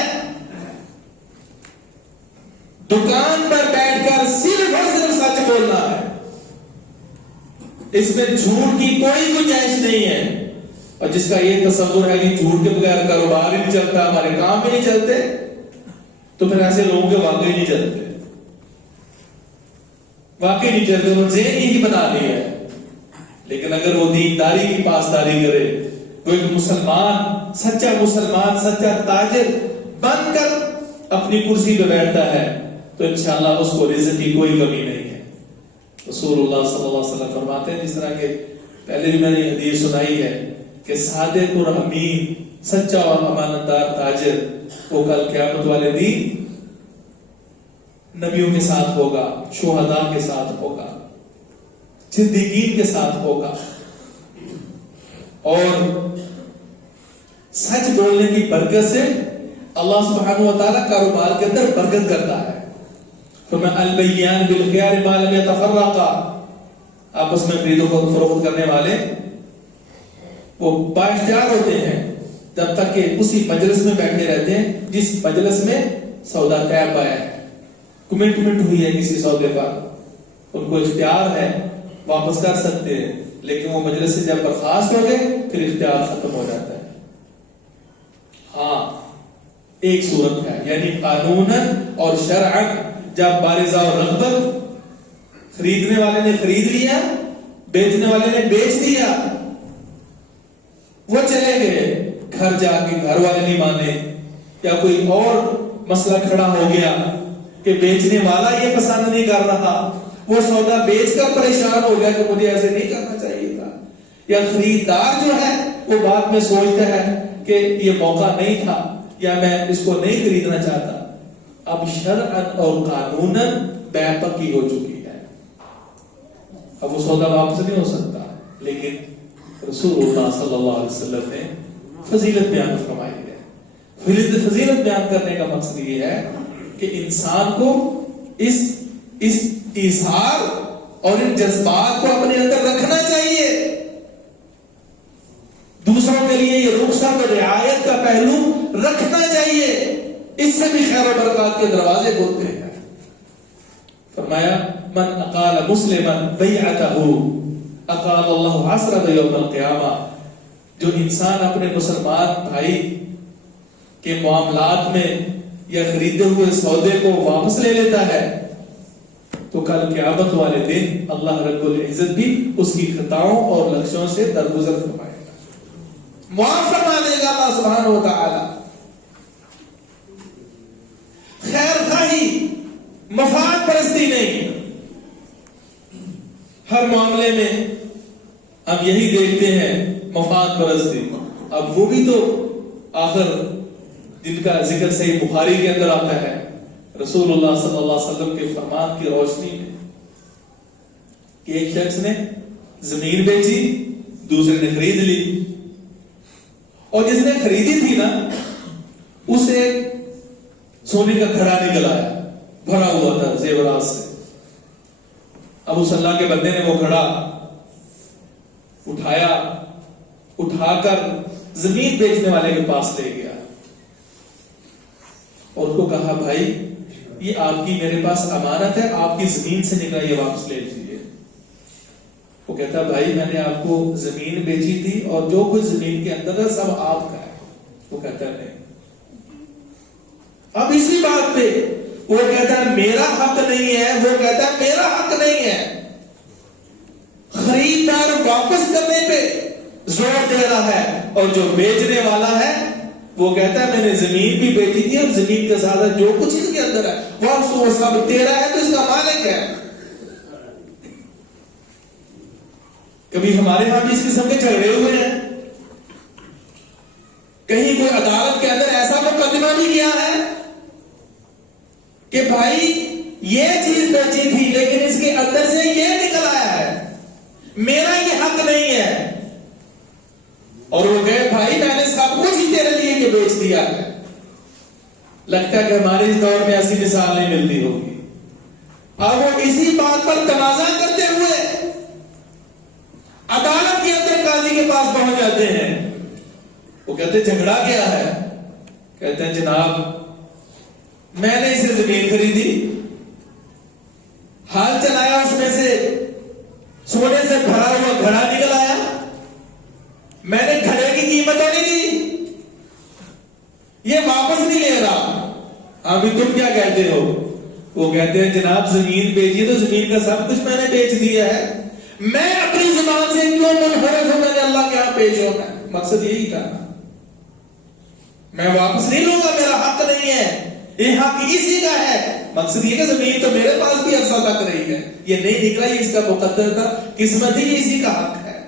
دکان پر بیٹھ کر صرف اور صرف سچ بولنا ہے، اس میں جھوٹ کی کوئی گنجائش نہیں ہے۔ اور جس کا یہ تصور ہے کہ جھوٹ کے بغیر کاروبار ہی نہیں چلتا، ہمارے کام بھی نہیں چلتے، تو پھر ایسے لوگوں کے واقعی نہیں چلتے، واقعی نہیں چلتے، انہوں نے ذہن ہی بنا لیا ہے۔ لیکن اگر وہ دینداری کی پاسداری کرے، وہ ایک مسلمان، سچا مسلمان، سچا تاجر بن کر اپنی کرسی پہ بیٹھتا ہے تو انشاءاللہ اس کو رزق کی کوئی کمی نہیں ہے۔ رسول اللہ صلی اللہ علیہ وسلم فرماتے ہیں، جس طرح کہ پہلے بھی میں نے حدیث سنائی ہے کہ صادق اور امین، سچا اور امانتدار تاجر وہ کل قیامت والے دن نبیوں کے ساتھ ہوگا، شہداء کے ساتھ ہوگا، صدیقین کے ساتھ ہوگا، اور سچ بولنے کی برکت سے اللہ سبحانہ و تعالیٰ کاروبار کے اندر برکت کرتا ہے۔ فرمایا البیان بالخیار ما لم یتفرقا، آپس میں خرید و فروخت کرنے والے وہ بااختیار ہوتے ہیں جب تک کہ اسی مجلس میں بیٹھے رہتے ہیں جس مجلس میں سودا طے پایا ہے، کمٹمنٹ ہوئی ہے کسی سودے پر، ان کو اختیار ہے، واپس کر سکتے ہیں، لیکن وہ مجلس سے جب برخاست ہو گئے پھر اختیار ختم ہو جاتا ہے۔ ہاں ایک صورت ہے، یعنی قانوناً اور شرعاً جب بارزہ اور رغبت، خریدنے والے نے خرید لیا، بیچنے والے نے بیچ دیا، وہ چلے گئے، گھر جا کے گھر والے نہیں مانے، یا کوئی اور مسئلہ کھڑا ہو گیا کہ بیچنے والا یہ پسند نہیں کر رہا، وہ سودا بیچ کر پریشان ہو گیا کہ مجھے ایسے نہیں کرنا چاہیے تھا، یا خریدار جو ہے وہ بعد میں سوچتا ہے کہ یہ موقع نہیں تھا یا میں اس کو نہیں خریدنا چاہتا، اب شرعاً اور قانوناً بیع پکی ہو چکی ہے، اب وہ سودا واپس نہیں ہو سکتا۔ لیکن رسول اللہ صلی اللہ علیہ وسلم نے فضیلت بیان فرمائی ہے۔ فضیلت بیان کرنے کا مقصد یہ ہے کہ انسان کو اس اظہار اور ان جذبات کو اپنے اندر رکھنا چاہیے، دوسروں کے لیے یہ رخصت اور رعایت کا پہلو رکھنا چاہیے، اس سے بھی خیر و برکات کے دروازے کھلتے ہیں۔ فرمایا من اقال مسلما بیعتہ اقال اللہ عصرہ یوم القیامہ، جو انسان اپنے مسلمان بھائی کے معاملات میں یا خریدے ہوئے سودے کو واپس لے لیتا ہے تو کل قیامت والے دن اللہ رب العزت بھی اس کی خطاؤں اور لغزشوں سے درگزر فرمائے گا، معاف فرما دے گا اللہ سبحانہ و تعالی۔ خیر خواہی، مفاد پرستی نہیں، ہر معاملے میں ہم یہی دیکھتے ہیں مفاد پرستی۔ اب وہ بھی تو آخر جن کا ذکر صحیح بخاری کے اندر آتا ہے، رسول اللہ صلی اللہ علیہ وسلم کے فرمان کی روشنی میں کہ ایک شخص نے زمین بیچی، دوسرے نے خرید لی، اور جس نے خریدی تھی نا اسے سونے کا گھڑا نکل آیا، بھرا ہوا تھا زیورات سے۔ اب اس اللہ کے بندے نے وہ گھڑا اٹھایا، اٹھا کر زمین بیچنے والے کے پاس لے گیا اور اس کو کہا بھائی یہ آپ کی میرے پاس امانت ہے، آپ کی زمین سے نکلا، یہ واپس لے لیجیے۔ وہ کہتا بھائی میں نے آپ کو زمین بیچی تھی اور جو کچھ زمین کے اندر ہے سب آپ کا ہے۔ وہ کہتا نہیں۔ اب اسی بات پہ وہ کہتا ہے میرا حق نہیں ہے، وہ کہتا ہے میرا حق نہیں ہے۔ خریدار واپس کرنے پہ زور دے رہا ہے اور جو بیچنے والا ہے وہ کہتا ہے میں نے زمین بھی بیچی تھی اور زمین کا زیادہ جو کچھ ان کے اندر ہے وہ سب تیرا ہے، تو اس کا مالک ہے۔ کبھی ہمارے ہاں بھی اس قسم کے جھگڑے ہوئے ہیں کہیں کوئی عدالت کے اندر ایسا مقدمہ بھی کیا ہے کہ بھائی یہ چیز بیچی تھی لیکن اس کے اندر سے یہ نکل آیا ہے, میرا یہ حق نہیں ہے, اور وہ گئے بھائی میں نے سب کچھ ہی تیرے لیے یہ بیچ دیا ہے. لگتا ہے کہ ہمارے اس دور میں ایسی مثال نہیں ملتی ہوگی. اب وہ اسی بات پر تنازع کرتے ہوئے عدالت کے اندر قاضی کے پاس پہنچ جاتے ہیں. وہ کہتے جھگڑا کیا ہے؟ کہتے ہیں جناب میں نے اسے زمین خریدی, ہال چلایا, اس میں سے سونے سے بھرا ہوا گھڑا نکل آیا, میں نے گھڑے کی قیمت نہیں دی, یہ واپس نہیں لے رہا. ابھی تم کیا کہتے ہو؟ وہ کہتے ہیں جناب زمین بیچی تو زمین کا سب کچھ میں نے بیچ دیا ہے, میں اپنی زبان سے کیوں منحرف ہوں, میں نے اللہ کے ہاں پیش ہونا ہے. مقصد یہی تھا, میں واپس نہیں لوں گا, میرا حق نہیں ہے, یہ حق اسی کا ہے. مقصد یہ کہ زمین تو میرے پاس بھی عرصہ تک رہی ہے, یہ نہیں نکلا, یہ اس کا مقدر تھا, قسمت ہی اسی کا حق ہے.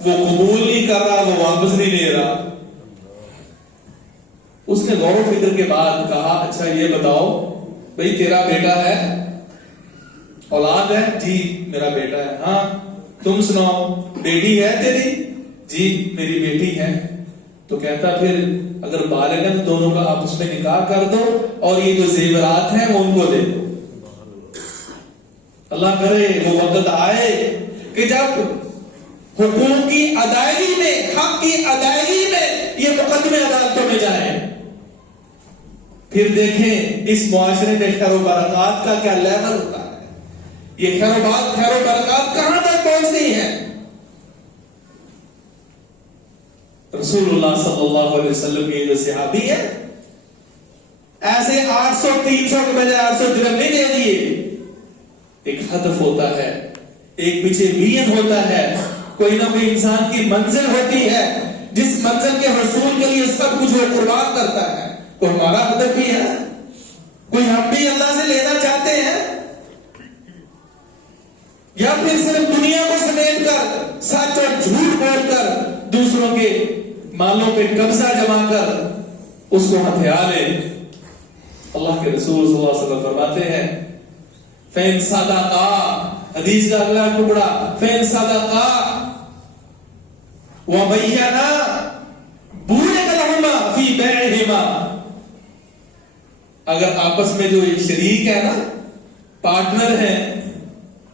وہ قبول نہیں کر رہا, وہ واپس نہیں لے رہا. اس نے غور و فکر کے بعد کہا اچھا یہ بتاؤ بھئی تیرا بیٹا ہے, اولاد ہے؟ جی میرا بیٹا ہے. ہاں تم سناؤ بیٹی ہے تیری؟ جی میری بیٹی ہے. تو کہتا پھر اگر بالغ ہے تو دونوں کا آپس میں نکاح کر دو اور یہ جو زیورات ہیں وہ ان کو دے دو. اللہ کرے وہ وقت آئے کہ جب حقوق کی ادائیگی میں, حق کی ادائیگی میں یہ مقدمے عدالتوں میں جائیں, پھر دیکھیں اس معاشرے میں خیر و برکات کا کیا لیول ہوتا ہے. یہ خیر و برکات کہاں تک پہنچتی ہے. رسول اللہ صلی اللہ علیہ وسلم کے جو صحابی ہے ایسے 800 300 کے بجائے 800 درہم نہیں دے دیے. ایک ہدف ہوتا ہے, ایک پیچھے ویژن ہوتا ہے, کوئی نہ کوئی انسان کی منزل ہوتی ہے جس منزل کے حصول کے لیے سب کچھ وہ قربان کرتا ہے. کوئی ہمارا ہدف بھی ہے, کوئی ہم بھی اللہ سے لینا چاہتے ہیں, یا پھر صرف دنیا کو سمیٹ کر سچ اور جھوٹ بول کر دوسروں کے مالوں پہ قبضہ جما کر اس کو ہتھیا لے. اللہ کے رسول صلی اللہ علیہ وسلم فرماتے ہیں فَإِن صَدَقَا, حدیث کا اگلا ٹکڑا, فَإِن صَدَقَا وَبَيَّنَا بُورِكَ لَهُمَا فِي بَيْعِهِمَا. اگر آپس میں جو ایک شریک ہے نا, پارٹنر ہیں,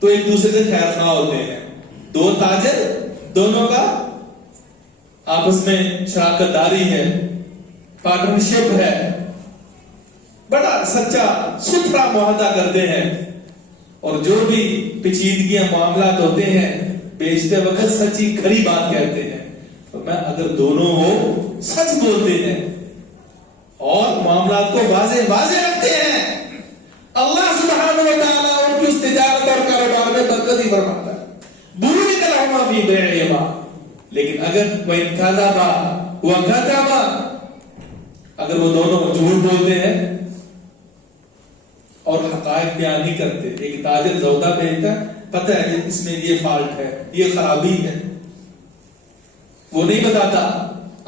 تو ایک دوسرے سے خیر خواہ ہوتے ہیں. دو تاجر, دونوں کا آپس میں شراکت داری ہے, پارٹنرشپ ہے, بڑا سچا ستھرا معاہدہ کرتے ہیں, اور جو بھی پیچیدگیاں معاملات ہوتے ہیں بیچتے وقت سچی کھری بات کہتے ہیں. تو میں اگر دونوں ہو سچ بولتے ہیں اور معاملات کو واضح رکھتے ہیں, اللہ سبحانہ و تعالیٰ ان کی اس تجارت اور کاروبار میں برکت ہی فرماتا ہے. بُورِكَ لَهُمَا فِي بَيْعِهِمَا. لیکن اگر وَإِن كَذَبَا وَكَذَبَا, اگر وہ دونوں جھوٹ بولتے ہیں اور حقائق بیان نہیں کرتے, ایک تاجر سودا بیچتا ہے, پتہ ہے اس میں یہ فالٹ ہے, یہ خرابی ہے, وہ نہیں بتاتا,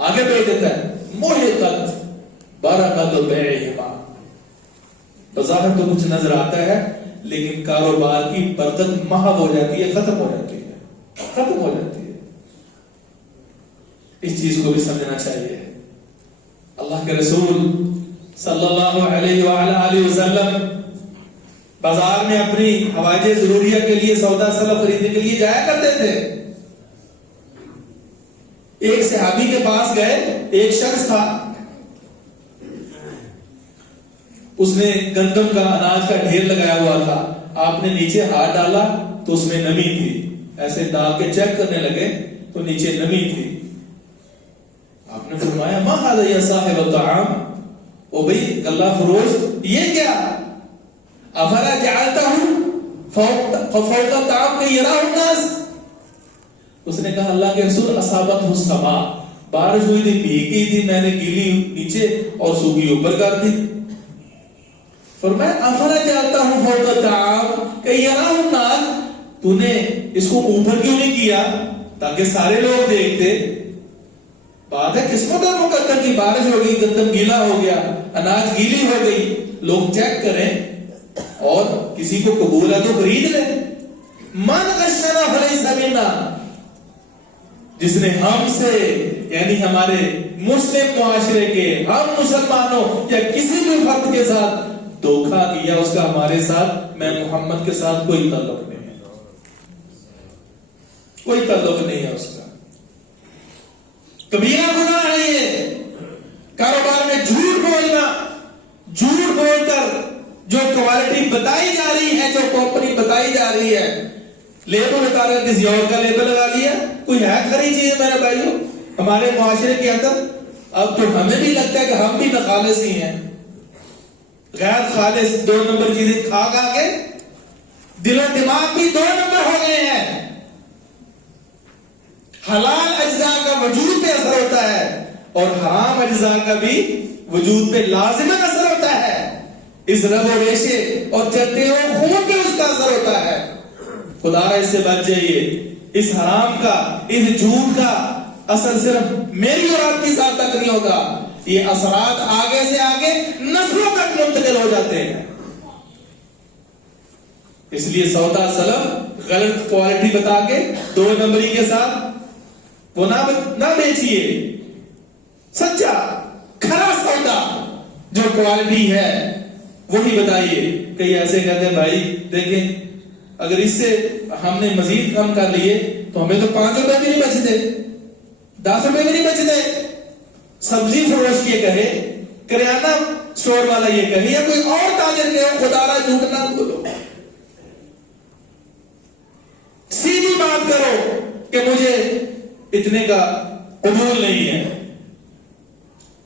آگے بیچ دیتا ہے. مُحِقَتْ بَرَكَتُ بَيْعِهِمَا. بظاہر تو کچھ نظر آتا ہے لیکن کاروبار کی برکت محو ہو جاتی ہے, ختم ہو جاتی ہے. اس چیز کو بھی سمجھنا چاہیے. اللہ کے رسول صلی اللہ علیہ وآلہ وسلم بازار میں اپنی حوائج ضروریہ کے لیے سودا سلف خریدنے کے لیے جایا کرتے تھے. ایک صحابی کے پاس گئے, ایک شخص تھا, اس نے گندم کا اناج کا ڈھیر لگایا ہوا تھا. آپ نے نیچے ہاتھ ڈالا تو اس میں نمی تھی, ایسے دال کے چیک کرنے لگے تو نیچے نمی تھی. آپ نے فرمایا ما ھذا یا صاحب الطعام, او بھئی غلہ فروش یہ کیا, افلا جعلتہ فوق الطعام کہ یراہ الناس. اس نے کہا اللہ کے رسول اصابت السماء, بارش ہوئی تھی, بھیگ گئی تھی, میں نے گیلی نیچے اور سوکھی اوپر کر دی. فرمایا افلا جعلتہ فوق الطعام کہ یراہ الناس, تو نے اس کو اوپر کیوں نہیں کیا تاکہ سارے لوگ دیکھتے. بات ہے قسمت اور مقدر کی. بارش ہو گئی, گندم گیلا ہو گیا, اناج گیلی ہو گئی, لوگ چیک کریں اور کسی کو قبول ہے تو خرید لیں. من غشنا فلیس منا, جس نے ہم سے یعنی ہمارے مسلم معاشرے کے ہم مسلمانوں یا کسی بھی فرد کے ساتھ دھوکہ کیا, اس کا ہمارے ساتھ میں محمد کے ساتھ کوئی تعلق نہیں ہے, کوئی تعلق نہیں ہے اس کا. کبیرہ گناہ ہے یہ. کاروبار میں جھوٹ بولنا, جھوٹ بول کر جو کوالٹی بتائی جا رہی ہے, جو کمپنی بتائی جا رہی ہے, لیبل بتا رہا ہے, کسی اور کا لیبل لگا لیا. کوئی ہے کھری چیز ہے میرے بھائیوں ہمارے معاشرے کے اندر؟ اب تو ہمیں بھی لگتا ہے کہ ہم بھی ناخالص ہی ہیں, غیر خالص 2 نمبر چیزیں کھا کے دل و دماغ بھی 2 نمبر ہو گئے ہیں. حلال اجزاء کا وجود پہ اثر ہوتا ہے اور حرام اجزاء کا بھی وجود پہ لازماً اثر ہوتا ہے. اس رگ و ریشے اور چلتے ہوئے خون پہ اس کا اثر ہوتا ہے. خدا را اس سے بچ جائیے. اس حرام کا, اس جھوٹ کا اثر صرف میری اور آپ کی ذات تک نہیں ہوگا, یہ اثرات آگے سے آگے نسلوں تک منتقل ہو جاتے ہیں. اس لیے سودا سلم غلط کوالٹی بتا کے 2 نمبری کے ساتھ وہ نہ بیچیے. سچا کھرا سودا جو کوالٹی ہے وہی بتائیے. کئی ایسے کہتے ہیں بھائی دیکھیں اگر اس سے ہم نے مزید کم کر لیے تو ہمیں تو 5 روپے بھی نہیں بچتے, 10 روپے بھی نہیں بچتے. سبزی فروش یہ کہے, کریانہ اسٹور والا یہ کہے, یا کوئی اور تاجر کہے, خدا را جھوٹ نہ بولو, سیدھی بات کرو کہ مجھے اتنے کا قبول نہیں ہے.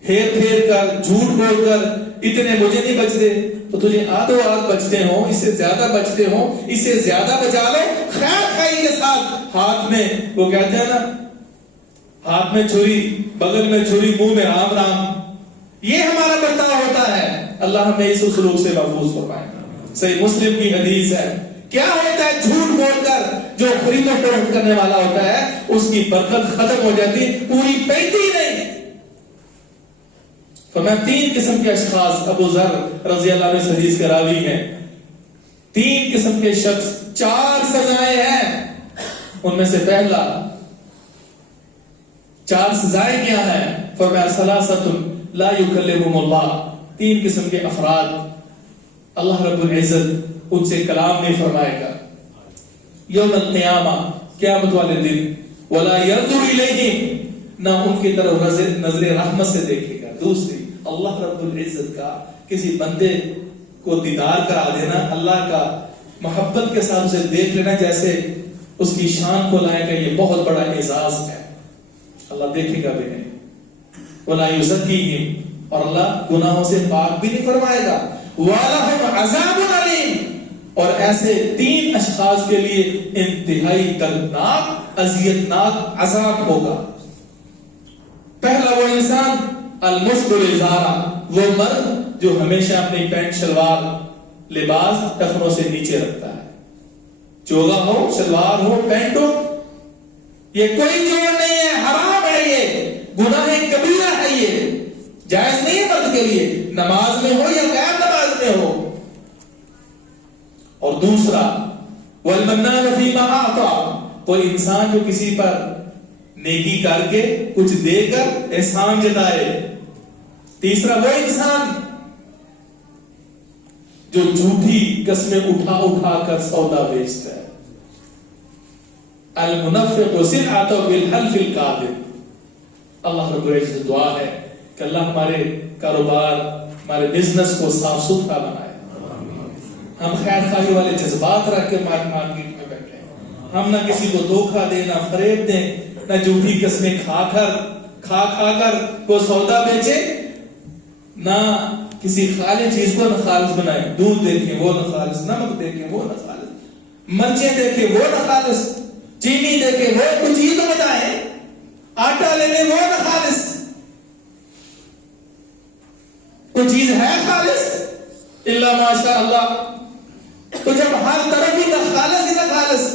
ہیر پھیر کر, جھوٹ بول کر اتنے مجھے نہیں بچتے تو تجھے آدھو آدھ بچتے ہوں, اس سے زیادہ بچتے ہوں, اس سے زیادہ بچا لو. خیر خائی کے ساتھ ہاتھ میں وہ کہتے ہیں نا, ہاتھ میں چھری, بغل میں چھری, منہ میں رام رام, یہ ہمارا برتاؤ ہوتا ہے. اللہ ہمیں اس سلوک سے محفوظ فرمائے. صحیح مسلم کی حدیث ہے. کیا ہوتا ہے جھوٹ بول کر جو خرید و فروخت کرنے والا ہوتا ہے اس کی برکت ختم ہو جاتی, پوری پیتی نہیں. فرمایا 3 قسم کے اشخاص, ابو ذر رضی اللہ عنہ اس حدیث کے راوی ہیں, 3 قسم کے شخص, 4 سزائیں ہیں. ان میں سے پہلا, 4 سزائیں کیا ہیں؟ فرمایا ثلاثۃ لا یکلمہم اللہ, 3 قسم کے افراد اللہ رب العزت ان سے کلام نہیں فرمائے گا یوم القیامہ, قیامت والے دن. ولا ينظر الیہم, نہ ان کی طرف نظر رحمت سے دیکھے گا. دوسری, اللہ رب العزت کا کسی بندے کو دیدار کرا دینا, اللہ کا محبت کے ساتھ اسے دیکھ لینا جیسے اس کی شان کو لائے گا, یہ بہت بڑا اعزاز ہے. اللہ دیکھے گا بھی نہیں. ولا یزکیہم, اور اللہ گناہوں سے پاک بھی نہیں فرمائے گا. وَلَهُمْ عَذَابٌ عَلِيمٌ, اور ایسے 3 اشخاص کے لیے انتہائی دردناک, اذیتناک عذاب ہوگا. پہلا وہ انسان المسبل ازارہ, وہ مرد جو ہمیشہ اپنی پینٹ شلوار لباس ٹخنوں سے نیچے رکھتا ہے. چوگا ہو, شلوار ہو, پینٹ ہو, یہ کوئی جوڑ نہیں ہے, حرام ہے, یہ گناہ کبیرہ ہے, یہ جائز نہیں ہے مرد کے لیے, نماز میں ہو یا غیر نماز میں ہو. اور دوسرا والمنان فیما اعطى, کوئی انسان جو کسی پر نیکی کر کے کچھ دے کر احسان جتائے. تیسرا وہ انسان جو جھوٹی قسمیں اٹھا اٹھا کر سودا بیچتا ہے. المنفق سلعۃ بالحلف الكاذب. اللہ رب العزت دعا ہے کہ اللہ ہمارے کاروبار, ہمارے بزنس کو صاف ستھرا بنائے. ہم خیر خواہی والے جذبات رکھ کے مارکیٹ میں بیٹھے ہیں. ہم نہ کسی کو دھوکہ دیں, نہ فریب دیں, نہ جھوٹی قسمیں کھا کر کو سودا بیچے, نہ کسی خالص چیز کو نہ خالص بنائے. دودھ دیکھیں وہ نہ خالص, نمک دیکھیں وہ نہ خالص, مرچیں دیکھیں وہ نہ خالص, چینی دیکھیں وہ کچھ ہی تو بتائیں, آٹا لے لیں وہ نہ خالص. کوئی چیز ہے خالص الا ماشاء اللہ. تو جب ہر طرف ہی نہ خالص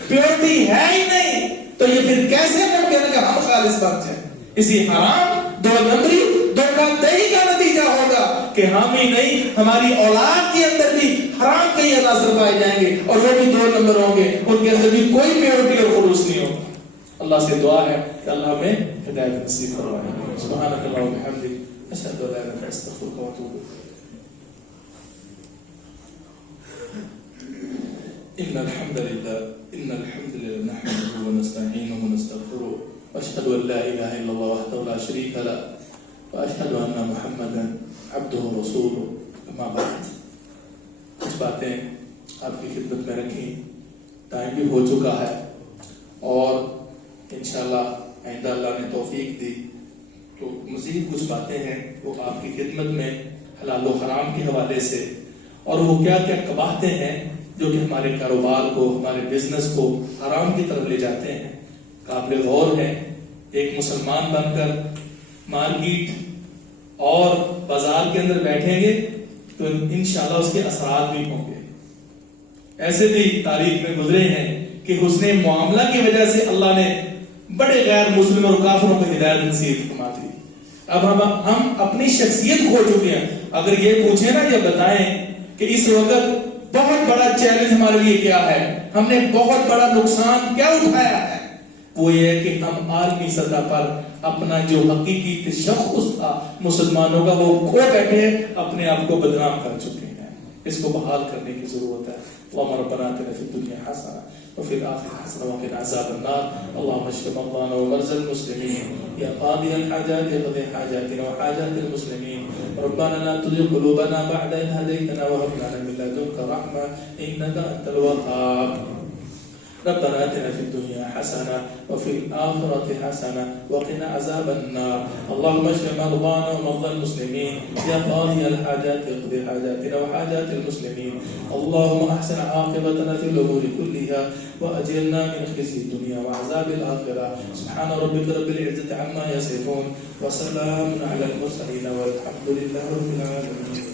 پیورٹی ہے ہی نہیں تو یہ پھر کیسے ممکن ہے کہ ہم خالص بن جائیں؟ اسی حرام دو نمبری دھوکہ دہی کا نتیجہ ہوگا کہ ہم ہی نہیں ہماری اولاد کے اندر بھی حرام کے یہ عناصر پائے جائیں گے اور وہ بھی 2 نمبر ہوں گے، ان کے اندر بھی کوئی پیورٹی اور خلوص نہیں ہوگا۔ اللہ سے دعا ہے کہ اللہ ہمیں ہدایت نصیب فرمائے۔ سبحانک اللہم و بحمدک، اشہد ان لا الہ الا انت، استغفرک و اتوب الیک۔ ان الحمد لله نحمده ونستعينه ونستغفره واشهد ان لا اله الا الله وحده لا شريك له واشهد ان محمدا عبده ورسوله، اما بعد۔ کچھ باتیں آپ کی خدمت میں رکھیں، ٹائم بھی ہو چکا ہے اور انشاءاللہ آئندہ اللہ نے توفیق دی تو مزید کچھ باتیں ہیں وہ آپ کی خدمت میں حلال و حرام کے حوالے سے، اور وہ کیا کیا قباحتیں ہیں جو کہ ہمارے کاروبار کو، ہمارے بزنس کو حرام کی طرف لے جاتے ہیں، قابل غور ہے۔ ایک مسلمان بن کر مارکیٹ اور بازار کے اندر بیٹھیں گے تو انشاءاللہ اس کے اثرات بھی ہوں گے۔ ایسے بھی تاریخ میں گزرے ہیں کہ حسن معاملہ کی وجہ سے اللہ نے بڑے غیر مسلم اور کافروں کو ہدایت نصیب فرما دی۔ اب ہم اپنی شخصیت کھو چکے ہیں۔ اگر یہ پوچھیں نا، یہ بتائیں کہ اس وقت بہت بڑا چیلنج ہمارے لیے کیا ہے، ہم نے بہت بڑا نقصان کیا اٹھایا ہے، وہ یہ ہے کہ ہم عالمی سطح پر اپنا جو حقیقی تشخص تھا مسلمانوں کا وہ کھو بیٹھے، اپنے آپ کو بدنام کر چکے ہیں۔ اس کو بحال کرنے کی ضرورت ہے۔ اللهم ربنا آتنا في الدنيا حسنة وفي الآخرة حسنة وقنا عذاب النار۔ اللهم اشف مرضانا ومرضى المسلمين، يا قاضي الحاجات اقض حاجاتنا وحاجات المسلمين، ربنا لا تزغ قلوبنا بعد إذ هديتنا وهب لنا من لدنك رحمة إنك أنت الوهاب۔ ربنا آتنا في الدنيا حسنة وفي الآخرة حسنة وقنا عذاب النار۔ اللهم اشف مرضانا ومرضى المسلمين، يا قاضي الحاجات اقض حاجاتنا وحاجات المسلمين، اللهم احسن عاقبتنا في الأمور كلها وأجرنا من خزي الدنيا وعذاب الآخرة۔ سبحان ربك رب العزة عما يصفون وسلام على المرسلين والحمد لله رب العالمين۔